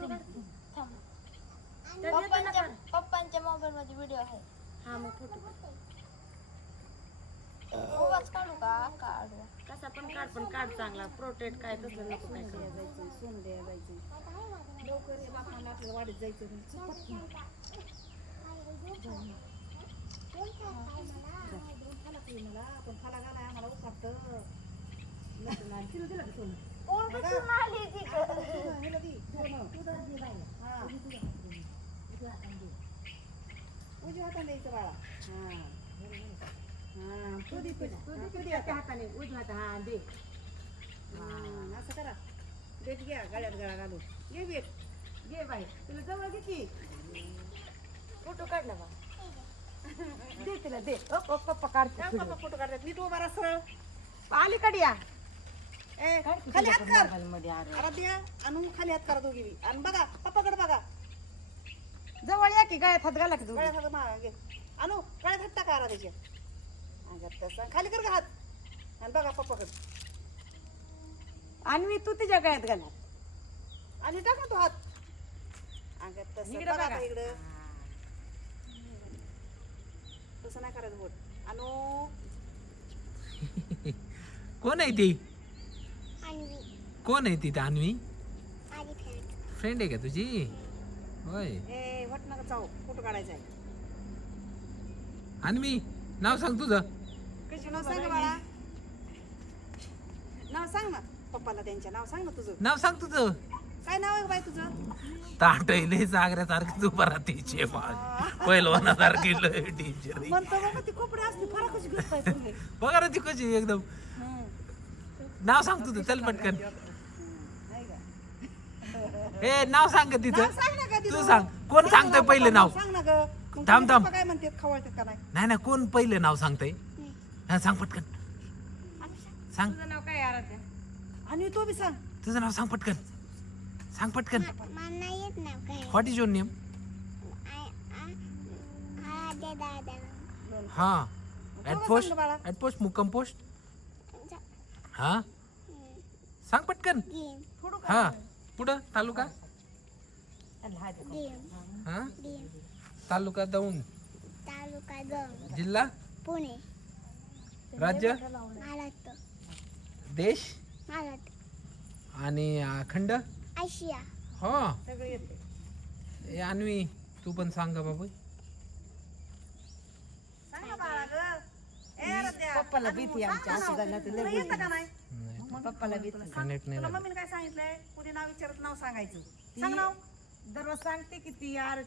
Photo काढते थांब तर येतो ना पप्पांच्या काढ. पप्पांच्या मोबाईल मध्ये व्हिडिओ आहे हा मग फोटो काढ. उगाच काढू का काढू कसा पण काढ पण काढ चांगला प्रोटेक्ट काय तसलं नको काय करू. जायचं लवकर ये बापाला आपल्याला वाडीत जायचं पटकन. खाला खाली मला पण खाला घालाय आम्हाला उखाडतं आली. दिलं का सोनं? हिला दे. हा. उजव्या हाताने द्यायचं बाळा हा हा तू दे हा, तू दे हाताने उजव्या हा दे असं करा बेट घ्या गळ्यात गळा घालून घे बेट घे बाई तुला जवळ घे की फोटो काढला बा दे तिला दे ओ, पप्पा काढते फोटो काढतात नीट उभा राहा सरळ अलीकडे या ए, खाली हात कर. मध्ये अरे आराध्या आणून खाली हात करा दोघी बी. आणि बघा पप्पाकडे बघा. जवळ या की गळ्यात हात घाला की तू गळ्यात हात मागा घे. आणू गळ्यात हात टाका आराध्याच्या अंगात तसं. खाली कर का हात. आणि बघा पप्पाकडे. आणि मी तू तिच्या गळ्यात घाला. आणि टाका तो हात. अंगात तसं इकडं बघा बघा. आता इकडं. तसं नाही करायचं बोट आणू. कोण आहे ती? कोण आहे ती अन्वी? फ्रेंड आहे का तुझी? होय. ए वट नका चाव. फोटो काढायचा आहे. अन्वी नाव सांग तुझं. कशी नाव सांग बाळा. नाव सांग ना पप्पाला त्यांच्या. नाव सांग ना तुझं. नाव सांग तुझं. काय नाव आहे बाई तुझं? ताटले सागऱ्यासारखी तू बरा तिचे पहिलवानासारखी लय टीचर म्हणतो बाबा ती कोपडे असते फरक कशी घेत पाहिजे तुम्ही बघा ना ती कशी एकदम. नाव सांग तुझं चल पटकन? ए नाव सांग गं नाव सांग ना तिचं कधी तू सांग. कोण सांगतंय पहिले नाव? सांग ना ग. मग थांब, थांब. काय म्हणतात खवळतात का नाही? नाही ना कोण पहिले नाव सांगतंय? हा सांग पटकन. सांग. तुझं नाव काय आराध्या? आणि तो बी सांग. तुझं नाव सांग पटकन. सांग पटकन. मला नाही येत ना काय. व्हॉट इज युअर नेम हा. ऍट सांग पोस्ट बाळा. ऍट पोस्ट मुक्कम पोस्ट हा? सांग पटकन. हा. पुढं तालुका? हा? तालुका दौंड. तालुका जिल्हा? पुणे. राज्य? महाराष्ट्र. देश? महाराष्ट्र. आणि खंड? आशिया. हो. सगळं येते ए अन्वी तू पण सांग ग. बाबू पप्पाला भीती आमच्या झालं पप्पाला भीती. कनेक्ट नाही तुला झालं. मम्मीने काय सांगितलंय? कुणी नाव विचारत नाव सांगायचं. सांग नाव. दररोज सांगते की ती यार